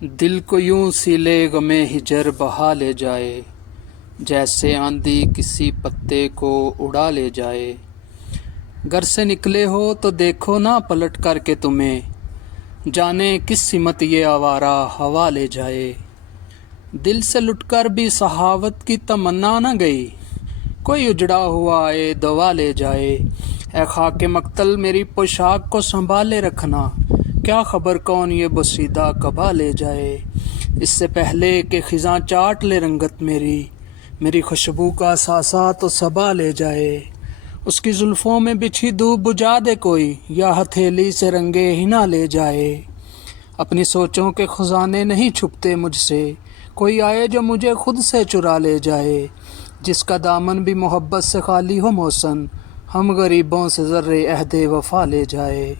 دل کو یوں سیلے غمِ ہجر بہا لے جائے، جیسے آندھی کسی پتے کو اڑا لے جائے۔ گھر سے نکلے ہو تو دیکھو نہ پلٹ کر کے تمہیں، جانے کس سمت یہ آوارہ ہوا لے جائے۔ دل سے لٹ کر بھی سخاوت کی تمنا نہ گئی، کوئی اجڑا ہوا اے دوا لے جائے۔ اے خاک مقتل میری پوشاک کو سنبھالے رکھنا، کیا خبر کون یہ بوسیدہ قبا لے جائے۔ اس سے پہلے کہ خزاں چاٹ لے رنگت میری خوشبو کا ساسا تو صبا لے جائے۔ اس کی زلفوں میں بچھی دھوپ بجھا دے کوئی، یا ہتھیلی سے رنگے حنا لے جائے۔ اپنی سوچوں کے خزانے نہیں چھپتے مجھ سے، کوئی آئے جو مجھے خود سے چرا لے جائے۔ جس کا دامن بھی محبت سے خالی ہو محسن، ہم غریبوں سے ذرے عہد وفا لے جائے۔